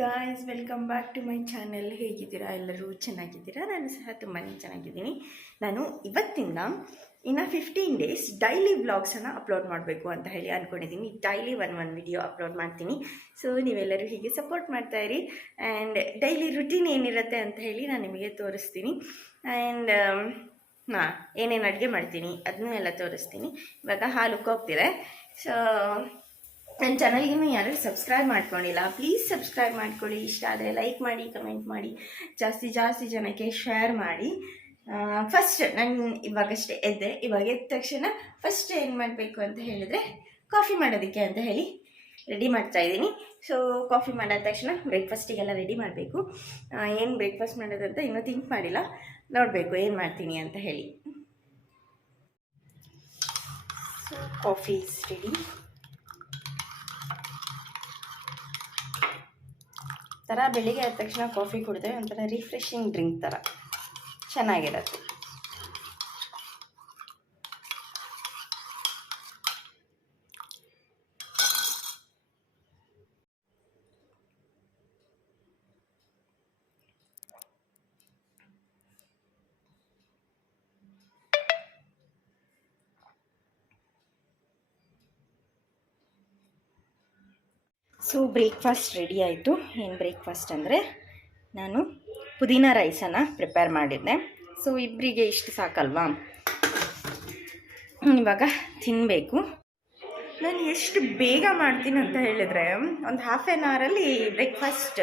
Guys welcome back to my channel ಹೇಗಿದ್ದೀರಾ? ಎಲ್ಲರೂ ಚೆನ್ನಾಗಿದ್ದೀರಾ? ನಾನು ಸಹ ತುಂಬಾ ಚೆನ್ನಾಗಿದ್ದೀನಿ. ನಾನು ಇವತ್ತಿಂದ ಇನ್ನು ಫಿಫ್ಟೀನ್ ಡೇಸ್ ಡೈಲಿ ವ್ಲಾಗ್ಸನ್ನು ಅಪ್ಲೋಡ್ ಮಾಡಬೇಕು ಅಂತ ಹೇಳಿ ಅಂದ್ಕೊಂಡಿದ್ದೀನಿ daily one one video upload ಮಾಡ್ತೀನಿ. ಸೊ ನೀವೆಲ್ಲರೂ ಹೀಗೆ ಸಪೋರ್ಟ್ ಮಾಡ್ತಾ ಇರಿ. ಆ್ಯಂಡ್ ಡೈಲಿ ರುಟೀನ್ ಏನಿರುತ್ತೆ ಅಂತ ಹೇಳಿ ನಾನು ನಿಮಗೆ ತೋರಿಸ್ತೀನಿ. ಆ್ಯಂಡ್ ಹಾಂ, ಏನೇನು ಅಡುಗೆ ಮಾಡ್ತೀನಿ ಅದನ್ನೂ ಎಲ್ಲ ತೋರಿಸ್ತೀನಿ. ಇವಾಗ ಹಾಲು ಹೋಗ್ತಿದೆ ಸೊ ನನ್ನ ಚಾನಲ್ಗೆ ಯಾರು ಸಬ್ಸ್ಕ್ರೈಬ್ ಮಾಡ್ಕೊಂಡಿಲ್ಲ ಪ್ಲೀಸ್ ಸಬ್ಸ್ಕ್ರೈಬ್ ಮಾಡ್ಕೊಳ್ಳಿ. ಇಷ್ಟ ಆದರೆ ಲೈಕ್ ಮಾಡಿ ಕಮೆಂಟ್ ಮಾಡಿ. ಜಾಸ್ತಿ ಜಾಸ್ತಿ ಜನಕ್ಕೆ ಶೇರ್ ಮಾಡಿ. ಫಸ್ಟ್ ನಾನು ಇವಾಗಷ್ಟೇ ಎದ್ದೆ. ಇವಾಗ ಎದ್ದ ತಕ್ಷಣ ಫಸ್ಟ್ ಏನು ಮಾಡಬೇಕು ಅಂತ ಹೇಳಿದರೆ ಕಾಫಿ ಮಾಡೋದಕ್ಕೆ ಅಂತ ಹೇಳಿ ರೆಡಿ ಮಾಡ್ತಾ ಇದ್ದೀನಿ. ಸೊ ಕಾಫಿ ಮಾಡಾದ ತಕ್ಷಣ ಬ್ರೇಕ್ಫಾಸ್ಟಿಗೆಲ್ಲ ರೆಡಿ ಮಾಡಬೇಕು. ಏನು ಬ್ರೇಕ್ಫಾಸ್ಟ್ ಮಾಡೋದಂತ ಇನ್ನೂ ಥಿಂಕ್ ಮಾಡಿಲ್ಲ. ನೋಡಬೇಕು ಏನು ಮಾಡ್ತೀನಿ ಅಂತ ಹೇಳಿ. ಸೊ ಕಾಫಿ ಇಸ್ ರೆಡಿ ಥರ ಬೆಳಿಗ್ಗೆ ಆದ ತಕ್ಷಣ ಕಾಫಿ ಕುಡಿದ್ರೆ ಒಂಥರ ರಿಫ್ರೆಶಿಂಗ್ ಡ್ರಿಂಕ್ ಥರ. ಚೆನ್ನಾಗಿರತ್ತೆ. ಸೊ ಬ್ರೇಕ್ಫಾಸ್ಟ್ ರೆಡಿ ಆಯಿತು. ಏನು ಬ್ರೇಕ್ಫಾಸ್ಟ್ ಅಂದರೆ ನಾನು ಪುದೀನ ರೈಸನ್ನು ಪ್ರಿಪೇರ್ ಮಾಡಿದ್ದೆ. ಸೊ ಇಬ್ಬರಿಗೆ ಇಷ್ಟು ಸಾಕಲ್ವಾ? ಇವಾಗ ತಿನ್ನಬೇಕು ನಾನು ಎಷ್ಟು ಬೇಗ ಮಾಡ್ತೀನಿ ಅಂತ ಹೇಳಿದ್ರೆ, ಒಂದು ಹಾಫ್ ಆ್ಯನ್ ಅವರಲ್ಲಿ ಬ್ರೇಕ್ಫಾಸ್ಟ್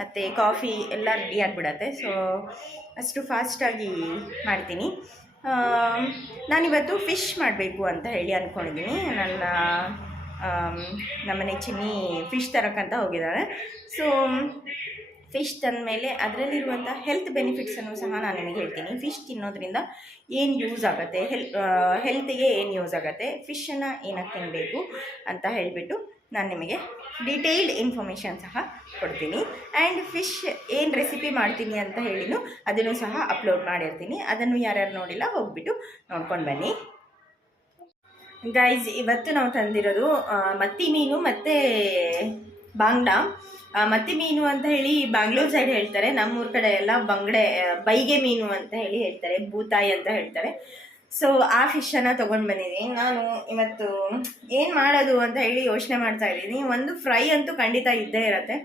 ಮತ್ತು ಕಾಫಿ ಎಲ್ಲ ರೆಡಿ ಆಗಿಬಿಡತ್ತೆ. ಸೊ ಅಷ್ಟು ಫಾಸ್ಟಾಗಿ ಮಾಡ್ತೀನಿ. ನಾನಿವತ್ತು ಫಿಶ್ ಮಾಡಬೇಕು ಅಂತ ಹೇಳಿ ಅಂದ್ಕೊಂಡಿದ್ದೀನಿ ನನ್ನ ನಮ್ಮನೆ ಚಿನ್ನಿ ಫಿಶ್ ತರೋಕ್ಕಂತ ಹೋಗಿದ್ದಾಳೆ ಸೊ ಫಿಶ್ ತಂದಮೇಲೆ ಅದರಲ್ಲಿರುವಂಥ ಹೆಲ್ತ್ ಬೆನಿಫಿಟ್ಸನ್ನು ಸಹ ನಾನು ನಿಮಗೆ ಹೇಳ್ತೀನಿ. ಫಿಶ್ ತಿನ್ನೋದ್ರಿಂದ ಏನು ಯೂಸ್ ಆಗುತ್ತೆ? ಹೆಲ್ ಹೆಲ್ತಿಗೆ ಏನು ಯೂಸ್ ಆಗುತ್ತೆ? ಫಿಶನ್ನು ಏನಕ್ಕೆ ತಿನ್ನಬೇಕು ಅಂತ ಹೇಳಿಬಿಟ್ಟು ನಾನು ನಿಮಗೆ ಡೀಟೇಲ್ಡ್ ಇನ್ಫಾರ್ಮೇಷನ್ ಸಹ ಕೊಡ್ತೀನಿ. ಆ್ಯಂಡ್ ಫಿಶ್ ಏನು ರೆಸಿಪಿ ಮಾಡ್ತೀನಿ ಅಂತ ಹೇಳಿನೂ ಅದನ್ನು ಸಹ ಅಪ್ಲೋಡ್ ಮಾಡಿರ್ತೀನಿ. ಅದನ್ನು ಯಾರ್ಯಾರು ನೋಡಿಲ್ಲ ಹೋಗ್ಬಿಟ್ಟು ನೋಡ್ಕೊಂಡು ಬನ್ನಿ. ಗೈಸ್ ಇವತ್ತು ನಾವು ತಂದಿರೋದು ಮತ್ತಿ ಮೀನು ಮತ್ತು ಬಾಂಗ್ಡಾ. ಮತ್ತಿ ಮೀನು ಅಂತ ಹೇಳಿ ಬ್ಯಾಂಗ್ಳೂರ್ ಸೈಡ್ ಹೇಳ್ತಾರೆ. ನಮ್ಮೂರ ಕಡೆ ಎಲ್ಲ ಬಂಗಡೆ ಬೈಗೆ ಮೀನು ಅಂತ ಹೇಳಿ ಹೇಳ್ತಾರೆ. ಬೂತಾಯಿ ಅಂತ ಹೇಳ್ತಾರೆ. ಸೊ ಆ ಫಿಶನ್ನು ತೊಗೊಂಡು ಬಂದಿದ್ದೀನಿ. ನಾನು ಇವತ್ತು ಏನು ಮಾಡೋದು ಅಂತ ಹೇಳಿ ಯೋಚನೆ ಮಾಡ್ತಾ ಇದ್ದೀನಿ. ಒಂದು ಫ್ರೈ ಅಂತೂ ಖಂಡಿತ ಇದ್ದೇ ಇರತ್ತೆ.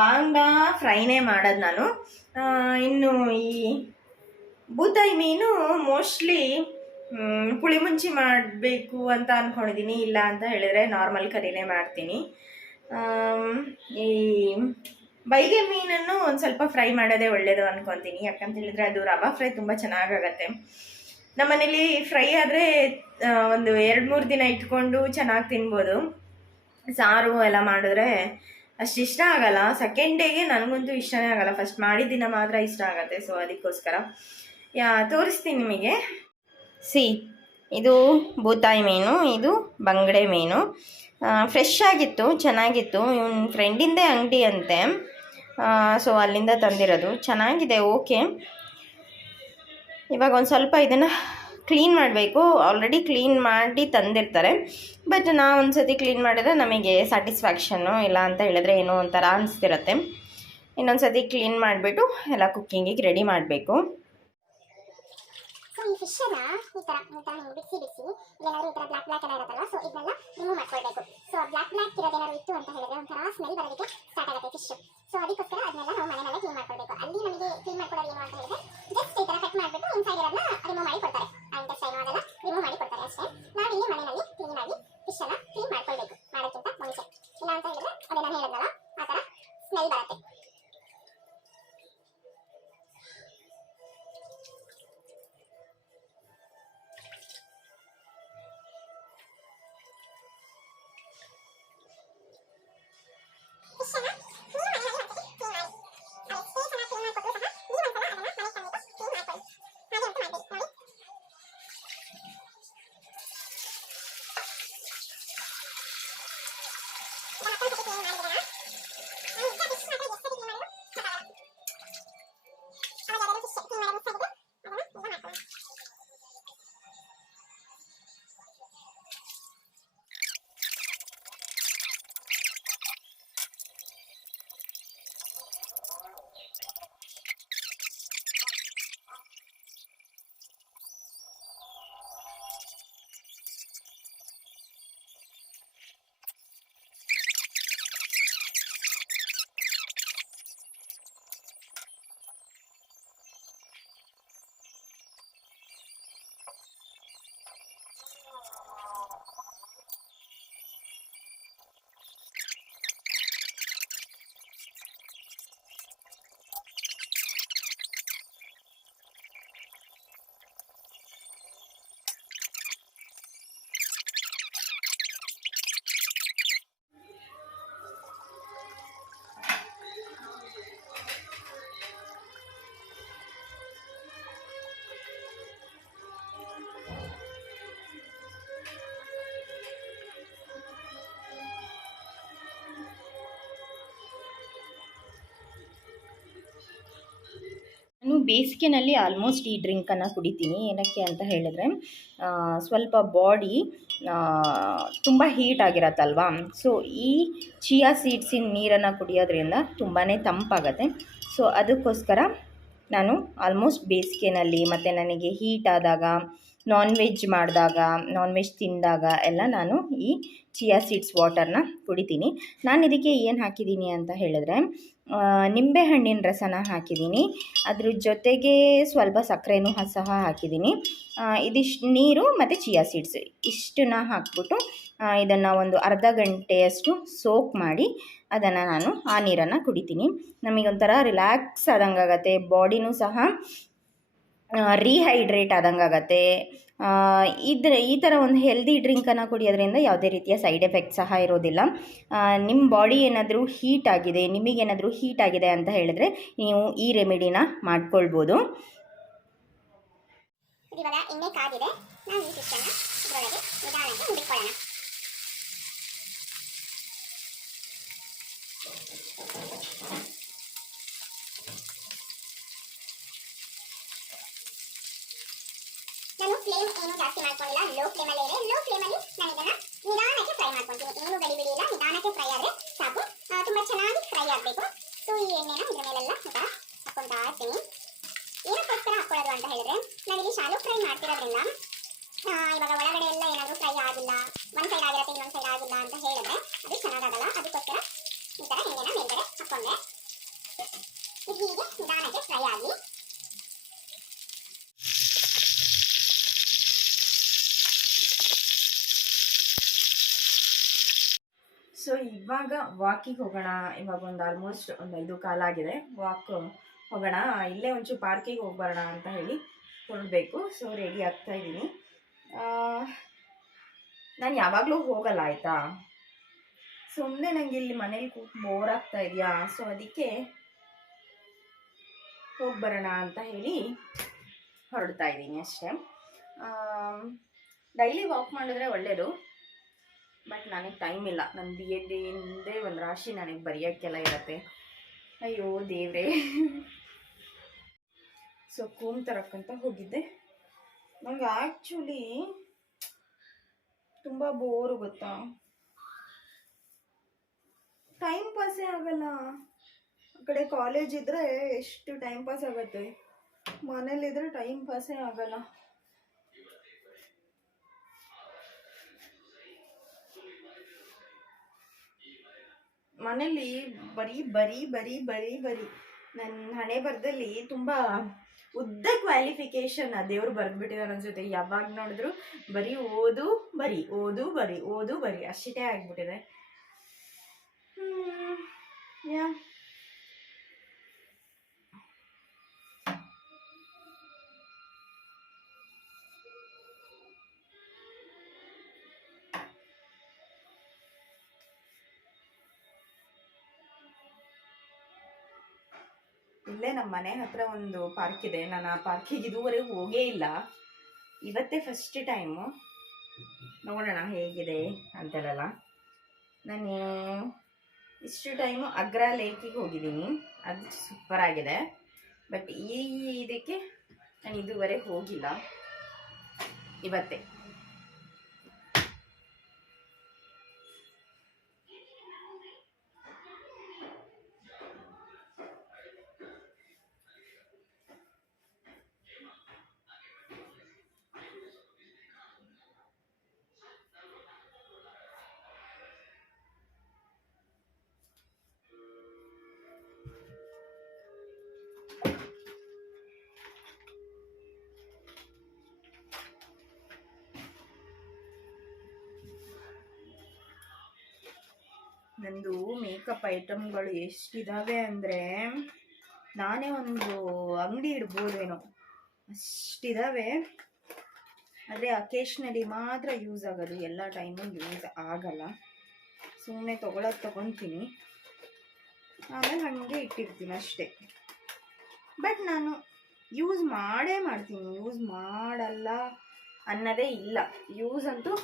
ಬಾಂಗ್ಡಾ ಫ್ರೈನೇ ಮಾಡೋದು ನಾನು. ಇನ್ನು ಈ ಬೂತಾಯಿ ಮೀನು ಮೋಸ್ಟ್ಲಿ ಪುಳಿ ಮುಂಚಿ ಮಾಡಬೇಕು ಅಂತ ಅಂದ್ಕೊಂಡಿದ್ದೀನಿ ಇಲ್ಲ ಅಂತ ಹೇಳಿದರೆ ನಾರ್ಮಲ್ ಕರಿನೇ ಮಾಡ್ತೀನಿ. ಈ ಬೈಗೆ ಮೀನನ್ನು ಒಂದು ಸ್ವಲ್ಪ ಫ್ರೈ ಮಾಡೋದೇ ಒಳ್ಳೆಯದು ಅಂದ್ಕೊತೀನಿ ಯಾಕಂತ ಹೇಳಿದ್ರೆ ಅದು ರವಾ ಫ್ರೈ ತುಂಬ ಚೆನ್ನಾಗಾಗತ್ತೆ. ನಮ್ಮನೇಲಿ ಫ್ರೈ ಆದರೆ ಒಂದು ಎರಡು ಮೂರು ದಿನ ಇಟ್ಕೊಂಡು ಚೆನ್ನಾಗಿ ತಿನ್ಬೋದು. ಸಾರು ಎಲ್ಲ ಮಾಡಿದ್ರೆ ಅಷ್ಟು ಇಷ್ಟ ಆಗಲ್ಲ. ಸೆಕೆಂಡ್ ಡೇಗೆ ನನಗಂತೂ ಇಷ್ಟನೇ ಆಗಲ್ಲ. ಫಸ್ಟ್ ಮಾಡಿದ ದಿನ ಮಾತ್ರ ಇಷ್ಟ ಆಗುತ್ತೆ ಸೊ ಅದಕ್ಕೋಸ್ಕರ. ಯಾ, ತೋರಿಸ್ತೀನಿ ನಿಮಗೆ. ಸಿ. ಇದು ಬೂತಾಯಿ ಮೀನು, ಇದು ಬಂಗಡೆ ಮೀನು. ಫ್ರೆಶ್ ಆಗಿತ್ತು, ಚೆನ್ನಾಗಿತ್ತು. ಇವನ್ ಫ್ರೆಂಡಿಂದೇ ಅಂಗಡಿ ಅಂತೆ. ಸೊ ಅಲ್ಲಿಂದ ತಂದಿರೋದು. ಚೆನ್ನಾಗಿದೆ, ಓಕೆ. ಇವಾಗ ಒಂದು ಸ್ವಲ್ಪ ಇದನ್ನು ಕ್ಲೀನ್ ಮಾಡಬೇಕು. ಆಲ್ರೆಡಿ ಕ್ಲೀನ್ ಮಾಡಿ ತಂದಿರ್ತಾರೆ. ಬಟ್ ನಾವು ಒಂದು ಸತಿ ಕ್ಲೀನ್ ಮಾಡಿದ್ರೆ ನಮಗೆ ಸ್ಯಾಟಿಸ್ಫ್ಯಾಕ್ಷನ್ನು ಇಲ್ಲ ಅಂತ ಹೇಳಿದ್ರೆ ಏನೋ ಒಂಥರ ಅನಿಸ್ತಿರತ್ತೆ. ಇನ್ನೊಂದು ಸತಿ ಕ್ಲೀನ್ ಮಾಡಿಬಿಟ್ಟು ಎಲ್ಲ ಕುಕ್ಕಿಂಗಿಗೆ ರೆಡಿ ಮಾಡಬೇಕು. ಸೊ ಈ ತರ, ಈ ಹಿಂಗೆ ಬಿಡಿಸಿ ಬಿಡಿಸಿ. ಏನಾದ್ರು ಈ ತರ ಬ್ಲಾಕ್ ಬ್ಲಾಕ್ ಎಲ್ಲ ಇರುತ್ತಲ್ಲ ಸೊ ಇದನ್ನೆಲ್ಲ ರಿಮೂವ್ ಮಾಡ್ಕೊಳ್ಬೇಕು. ಸೊ ಬ್ಲಾಕ್ ಬ್ಲಾಕ್ ಇರೋದೇನಾದ್ರು ಇತ್ತು ಅಂತ ಹೇಳಿದ್ರೆ ಒಂಥರ ಸ್ಮೆಲ್ ಬರೋದಕ್ಕೆ ಸ್ಟಾರ್ಟ್ ಆಗುತ್ತೆ ಫಿಶ್ ಸೊ ಅದಕ್ಕೋಸ್ಕರ ಅದನ್ನೆಲ್ಲ ನಾವು ಮನೆಯಲ್ಲೇ ಕ್ಲೀನ್ ಮಾಡ್ಕೊಳ್ಬೇಕು. ಅಲ್ಲಿ ನಮಗೆ ಕ್ಲೀನ್ ಮಾಡ್ಕೊಳ್ಳೋದು ಏನು ಅಂತ ಹೇಳಿದ್ರೆ ಜಸ್ಟ್ ಈ ತರ ಕಟ್ ಮಾಡಿಬಿಟ್ಟು ಇನ್ಸೈಡ್ ಇರೋದನ್ನ ರಿಮೂವ್ ಮಾಡಿ ಕೊಡ್ತಾರೆ. ಆ ಇಂಟೆಸ್ಟೈನ್ ಅದೆಲ್ಲ ರಿಮೂವ್ ಮಾಡಿ ಕೊಡ್ತಾರೆ ಅಷ್ಟೇ. ಇಲ್ಲಿ ಮನೆಯಲ್ಲಿ ಕ್ಲೀನ್ ಆಗಿ ಫಿಶ್ ಅನ್ನ ಕ್ಲೀನ್ ಮಾಡ್ಕೊಳ್ಬೇಕು ಮಾಡೋಕ್ಕಿಂತ ಮುಂಚೆ. ಇಲ್ಲ ಅಂತ ಹೇಳಿದ್ರೆ ಅದೇ ನಾನು ಹೇಳಿದ್ನಲ್ಲ, ಆ ತರ ಸ್ಮೆಲ್ ಬರುತ್ತೆ. ಬೇಸಿಗೆನಲ್ಲಿ ಆಲ್ಮೋಸ್ಟ್ ಈ ಡ್ರಿಂಕನ್ನು ಕುಡಿತೀನಿ. ಏನಕ್ಕೆ ಅಂತ ಹೇಳಿದ್ರೆ ಸ್ವಲ್ಪ ಬಾಡಿ ತುಂಬ ಹೀಟ್ ಆಗಿರತ್ತಲ್ವಾ? ಸೊ ಈ ಚಿಯಾ ಸೀಡ್ಸಿನ ನೀರನ್ನು ಕುಡಿಯೋದ್ರಿಂದ ತುಂಬಾ ತಂಪಾಗತ್ತೆ. ಸೊ ಅದಕ್ಕೋಸ್ಕರ ನಾನು ಆಲ್ಮೋಸ್ಟ್ ಬೇಸಿಗೆನಲ್ಲಿ ಮತ್ತು ನನಗೆ ಹೀಟ್ ಆದಾಗ ನಾನ್ ವೆಜ್ ಮಾಡಿದಾಗ ನಾನ್ ವೆಜ್ ತಿಂದಾಗ ಎಲ್ಲ ನಾನು ಈ ಚಿಯಾ ಸೀಡ್ಸ್ ವಾಟರ್ನ ಕುಡಿತೀನಿ. ನಾನು ಇದಕ್ಕೆ ಏನು ಹಾಕಿದ್ದೀನಿ ಅಂತ ಹೇಳಿದ್ರೆ ನಿಂಬೆಹಣ್ಣಿನ ರಸನ ಹಾಕಿದ್ದೀನಿ. ಅದ್ರ ಜೊತೆಗೆ ಸ್ವಲ್ಪ ಸಕ್ಕರೆನೂ ಸಹ ಹಾಕಿದ್ದೀನಿ. ಇದಿಷ್ಟು ನೀರು ಮತ್ತು ಚಿಯಾ ಸೀಡ್ಸ್ ಇಷ್ಟನ್ನ ಹಾಕ್ಬಿಟ್ಟು ಇದನ್ನು ಒಂದು ಅರ್ಧ ಗಂಟೆಯಷ್ಟು ಸೋಕ್ ಮಾಡಿ ಅದನ್ನು ನಾನು ಆ ನೀರನ್ನು ಕುಡಿತೀನಿ. ನಮಗೊಂಥರ ರಿಲ್ಯಾಕ್ಸ್ ಆದಂಗೆ ಬಾಡಿನೂ ಸಹ ರೀಹೈಡ್ರೇಟ್ ಆದಂಗೆ ಆಗುತ್ತೆ. ಇದ್ರೆ ಈ ಥರ ಒಂದು ಹೆಲ್ದಿ ಡ್ರಿಂಕನ್ನು ಕುಡಿಯೋದ್ರಿಂದ ಯಾವುದೇ ರೀತಿಯ ಸೈಡ್ ಎಫೆಕ್ಟ್ ಸಹ ಇರೋದಿಲ್ಲ. ನಿಮ್ಮ ಬಾಡಿ ಏನಾದರೂ ಹೀಟ್ ಆಗಿದೆ ನಿಮಗೇನಾದರೂ ಹೀಟ್ ಆಗಿದೆ ಅಂತ ಹೇಳಿದ್ರೆ ನೀವು ಈ ರೆಮಿಡಿನ ಮಾಡ್ಕೊಳ್ಬೋದು. ನಾನು ಫ್ಲೇಮ್ ಏನು ಜಾಸ್ತಿ ಮಾಡ್ಕೊಂಡಿಲ್ಲ ಲೋ ಫ್ಲೇಮಲ್ಲೇ ಇದೆ. ಲೋ ಫ್ಲೇಮಲ್ಲಿ ನಾನು ಇದನ್ನ ನಿಧಾನಕ್ಕೆ ಫ್ರೈ ಮಾಡ್ಕೊತೀನಿ. ಏನು ಗಡಿ ಬಿಡಿಯಿಲ್ಲ ನಿಧಾನಕ್ಕೆ ಫ್ರೈ ಆದರೆ ಸಾಕು. ತುಂಬ ಚೆನ್ನಾಗಿ ಫ್ರೈ ಆಗಬೇಕು. ಸೊ ಈ ಎಣ್ಣೆನ ಇದ್ರ ಮೇಲೆಲ್ಲ ಈ ಥರ ಹಾಕ್ಕೊಂತಾ ಇರ್ತೀನಿ. ಏನಕ್ಕೋಸ್ಕರ ಹಾಕ್ಕೊಳ್ಳೋದು ಅಂತ ಹೇಳಿದ್ರೆ ನಾವಿಲ್ಲಿ ಶಾಲೋ ಫ್ರೈ ಮಾಡ್ತಿರೋದ್ರಿಂದ ಇವಾಗ ಒಳಗಡೆ ಎಲ್ಲ ಏನಾದರೂ ಫ್ರೈ ಆಗಿಲ್ಲ ಒಂದು ಸೈಡ್ ಆಗಿರುತ್ತೆ, ಇನ್ನೊಂದು ಸೈಡ್ ಆಗಿಲ್ಲ ಅಂತ ಹೇಳಿದ್ರೆ ಅದು ಚೆನ್ನಾಗಾಗಲ್ಲ ಅದಕ್ಕೋಸ್ಕರ ಈ ತರ ಎಣ್ಣೆನ ಮೇಲ್ಗಡೆ ಹಾಕ್ಕೊಂಡೆ ಇದು ನಿಧಾನಕ್ಕೆ ಫ್ರೈ ಆಗಿ ಸೊ ಇವಾಗ ವಾಕಿಗೆ ಹೋಗೋಣ. ಇವಾಗ ಒಂದು ಆಲ್ಮೋಸ್ಟ್ ಒಂದು ಐದು ಕಾಲ ಆಗಿದೆ. ವಾಕ್ ಹೋಗೋಣ. ಇಲ್ಲೇ ಒಂಚೂರು ಪಾರ್ಕಿಗೆ ಹೋಗ್ಬರೋಣ ಅಂತ ಹೇಳಿ ಹೊರಡಬೇಕು. ಸೊ ರೆಡಿ ಆಗ್ತಾ ಇದ್ದೀನಿ. ನಾನು ಯಾವಾಗಲೂ ಹೋಗಲ್ಲ, ಆಯಿತಾ? ಸುಮ್ಮನೆ ನನಗೆ ಇಲ್ಲಿ ಮನೇಲಿ ಕೂತ್ ಬೋರ್ ಆಗ್ತಾ ಇದೆಯಾ? ಸೊ ಅದಕ್ಕೆ ಹೋಗ್ಬರೋಣ ಅಂತ ಹೇಳಿ ಹೊರಡ್ತಾ ಇದ್ದೀನಿ ಅಷ್ಟೇ. ಡೈಲಿ ವಾಕ್ ಮಾಡಿದ್ರೆ ಒಳ್ಳೆಯದು ಬಟ್ ನನಗೆ ಟೈಮ್ ಇಲ್ಲ. ನನ್ನ ಬಿ ಎಡ್ ಹಿಂದೆ ಒಂದು ರಾಶಿ ನನಗೆ ಬರೆಯೋಕ್ಕೆಲ್ಲ ಇರತ್ತೆ. ಅಯ್ಯೋ ದೇವ್ರೇ. ಸೊ ಕೂಮ್ ತರಕ್ಕಂತ ಹೋಗಿದ್ದೆ. ನಂಗೆ ಆ್ಯಕ್ಚುಲಿ ತುಂಬ ಬೋರು ಗೊತ್ತಾ? ಟೈಮ್ ಪಾಸೇ ಆಗಲ್ಲ. ಆ ಕಡೆ ಕಾಲೇಜ್ ಇದ್ದರೆ ಎಷ್ಟು ಟೈಮ್ ಪಾಸ್ ಆಗುತ್ತೆ? ಮನೇಲಿದ್ರೆ ಟೈಮ್ ಪಾಸೇ ಆಗಲ್ಲ. ಮನೇಲಿ ಬರೀ ಬರೀ ಬರೀ ಬರೀ ಬರೀ ನನ್ನ ಹಣೆ ಬರದಲ್ಲಿ ತುಂಬ ಉದ್ದ ಕ್ವಾಲಿಫಿಕೇಶನ್ ದೇವ್ರು ಬರೆದ್ಬಿಟ್ಟಿದ್ದಾರೆ ಅನ್ಸುತ್ತೆ ಯಾವಾಗ ನೋಡಿದ್ರು ಬರೀ ಓದು ಬರೀ ಓದು ಬರೀ ಓದು, ಬರೀ ಅಷ್ಟೇ ಆಗಿಬಿಟ್ಟಿದೆ. ಯಾ ಇಲ್ಲೇ ನಮ್ಮ ಮನೆ ಹತ್ರ ಒಂದು ಪಾರ್ಕ್ ಇದೆ. ನಾನು ಆ ಪಾರ್ಕಿಗೆ ಇದುವರೆಗೂ ಹೋಗೇ ಇಲ್ಲ. ಇವತ್ತೇ ಫಸ್ಟ್ ಟೈಮು ನೋಡೋಣ ಹೇಗಿದೆ ಅಂತೆಲ್ಲ ನಾನು ಇಷ್ಟು ಟೈಮು ಅಗ್ರ ಲೇಕಿಗೆ ಹೋಗಿದ್ದೀನಿ. ಅದು ಸೂಪರ್ ಆಗಿದೆ. ಬಟ್ ಈ ಇದಕ್ಕೆ ನಾನು ಇದುವರೆಗೆ ಹೋಗಿಲ್ಲ. ಇವತ್ತೇ. ನಂದು ಮೇಕಪ್ ಐಟಮ್ಗಳು ಎಷ್ಟಿದ್ದಾವೆ ಅಂದರೆ, ನಾನೇ ಒಂದು ಅಂಗಡಿ ಇಡ್ಬೋದೇನೋ ಅಷ್ಟಿದ್ದಾವೆ ಆದರೆ ಅಕೇಶ್ನಲಿ ಮಾತ್ರ ಯೂಸ್ ಆಗೋದು, ಎಲ್ಲ ಟೈಮು ಯೂಸ್ ಆಗಲ್ಲ. ಸುಮ್ಮನೆ ತೊಗೊಳೋದು ತೊಗೊತೀನಿ. ಆಮೇಲೆ ಹಾಗೆ ಇಟ್ಟಿರ್ತೀನಿ ಅಷ್ಟೇ. ಬಟ್ ನಾನು ಯೂಸ್ ಮಾಡೇ ಮಾಡ್ತೀನಿ ಯೂಸ್ ಮಾಡಲ್ಲ ಅನ್ನೋದೇ ಇಲ್ಲ. ಯೂಸ್ ಅಂತೂ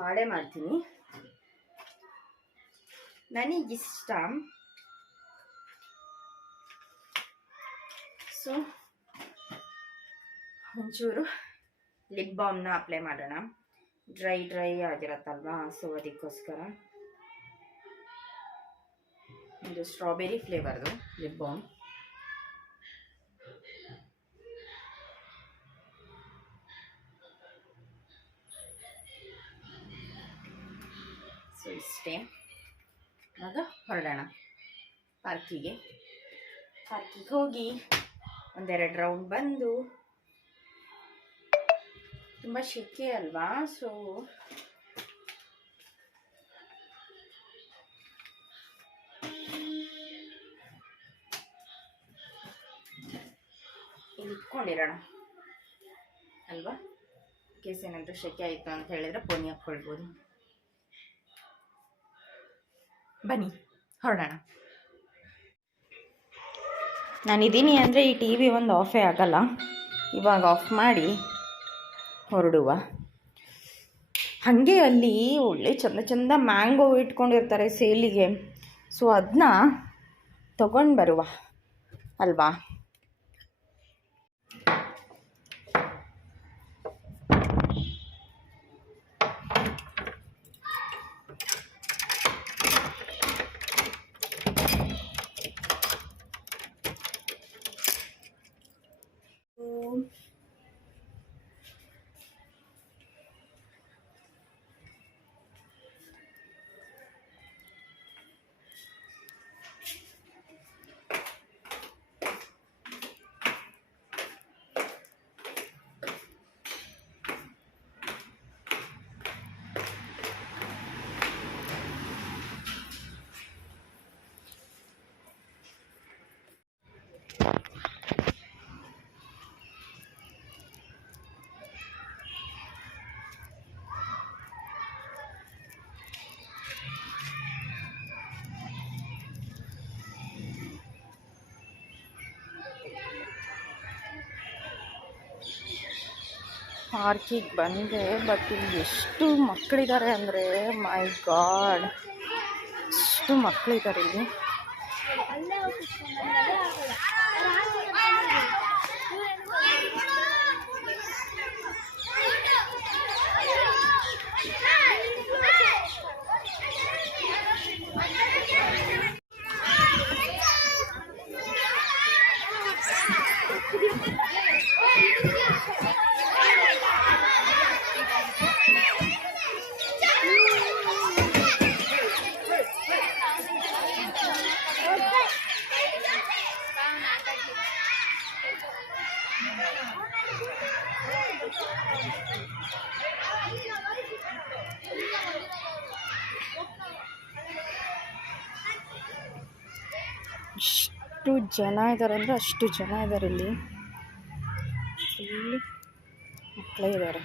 ಮಾಡೇ ಮಾಡ್ತೀನಿ. ನನಗಿಷ್ಟ ಸೊ ಒಂಚೂರು ಲಿಪ್ ಬಾಮ್ನ ಅಪ್ಲೈ ಮಾಡೋಣ. ಡ್ರೈ ಡ್ರೈ ಆಗಿರತ್ತಲ್ವಾ? ಸೊ ಅದಕ್ಕೋಸ್ಕರ ಇದು ಸ್ಟ್ರಾಬೆರಿ ಫ್ಲೇವರ್ದು ಲಿಪ್ ಬಾಮ್ ಸೊ ಇಷ್ಟೇ. ಇವಾಗ ಹೊರಡೋಣ. ಪಾರ್ಕಿಗೆ. ಪಾರ್ಕಿಗೆ ಹೋಗಿ ಒಂದೆರಡು ರೌಂಡ್ ಬಂದು. ತುಂಬ ಶೆಕೆ ಅಲ್ವಾ? ಸೊ ಇಲ್ಲಿ ಅಲ್ವಾ? ಕೇಸ್ ಏನಾದರೂ ಶೆಕೆ ಆಯಿತು ಅಂತ ಹೇಳಿದ್ರೆ ಪೋನಿ ಹಾಕ್ಕೊಳ್ಬೋದು ಬನ್ನಿ, ಹೊರಡೋಣ. ನಾನಿದ್ದೀನಿ ಅಂದರೆ ಈ ಟಿ ವಿ ಒಂದು ಆಫೇ ಆಗಲ್ಲ. ಇವಾಗ ಆಫ್ ಮಾಡಿ ಹೊರಡುವ. ಹಾಗೆ ಅಲ್ಲಿ ಒಳ್ಳೆ ಚಂದ ಚಂದ ಮ್ಯಾಂಗೋ ಇಟ್ಕೊಂಡಿರ್ತಾರೆ ಸೇಲಿಗೆ ಸೊ ಅದನ್ನ ತಗೊಂಡು ಬರುವ, ಅಲ್ವಾ? ಪಾರ್ಕಿಗೆ ಬಂದೆ ಬಟ್ ಇಲ್ಲಿ ಎಷ್ಟು ಮಕ್ಕಳಿದ್ದಾರೆ ಅಂದರೆ ಮೈ ಗಾಡ್ ಎಷ್ಟು ಮಕ್ಕಳಿದ್ದಾರೆ ಇಲ್ಲಿ. ಎಷ್ಟು ಜನ ಇದ್ದಾರೆ ಅಂದರೆ ಅಷ್ಟು ಜನ ಇದ್ದಾರೆ ಇಲ್ಲಿ. ಫುಲ್ ಮಕ್ಕಳೇ ಇದ್ದಾರೆ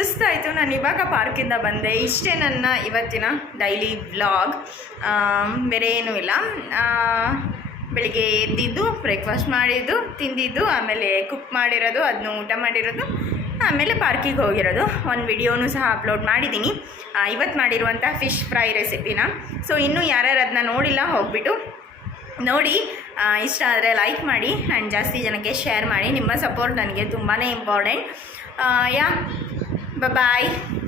ಸುಸ್ತಾಯಿತು. ನಾನು ಇವಾಗ ಪಾರ್ಕಿಂದ ಬಂದೆ. ಇಷ್ಟೇ ನನ್ನ ಇವತ್ತಿನ ಡೈಲಿ ವ್ಲಾಗ್ ಬೇರೆ ಏನೂ ಇಲ್ಲ. ಬೆಳಿಗ್ಗೆ ಎದ್ದಿದ್ದು ಬ್ರೇಕ್ಫಾಸ್ಟ್ ಮಾಡಿದ್ದು, ತಿಂದಿದ್ದು, ಆಮೇಲೆ ಕುಕ್ ಮಾಡಿರೋದು ಅದನ್ನ ಊಟ ಮಾಡಿರೋದು, ಆಮೇಲೆ ಪಾರ್ಕಿಗೆ ಹೋಗಿರೋದು. ಒಂದು ವಿಡಿಯೋನು ಸಹ ಅಪ್ಲೋಡ್ ಮಾಡಿದ್ದೀನಿ. ಇವತ್ತು ಮಾಡಿರುವಂಥ ಫಿಶ್ ಫ್ರೈ ರೆಸಿಪಿನ ಸೊ ಇನ್ನೂ ಯಾರ್ಯಾರು ಅದನ್ನ ನೋಡಿಲ್ಲ, ಹೋಗ್ಬಿಟ್ಟು ನೋಡಿ. ಇಷ್ಟ ಆದರೆ ಲೈಕ್ ಮಾಡಿ ಆ್ಯಂಡ್ ಜಾಸ್ತಿ ಜನಕ್ಕೆ ಶೇರ್ ಮಾಡಿ. ನಿಮ್ಮ ಸಪೋರ್ಟ್ ನನಗೆ ತುಂಬಾ ಇಂಪಾರ್ಟೆಂಟ್ ಯಾ 拜拜。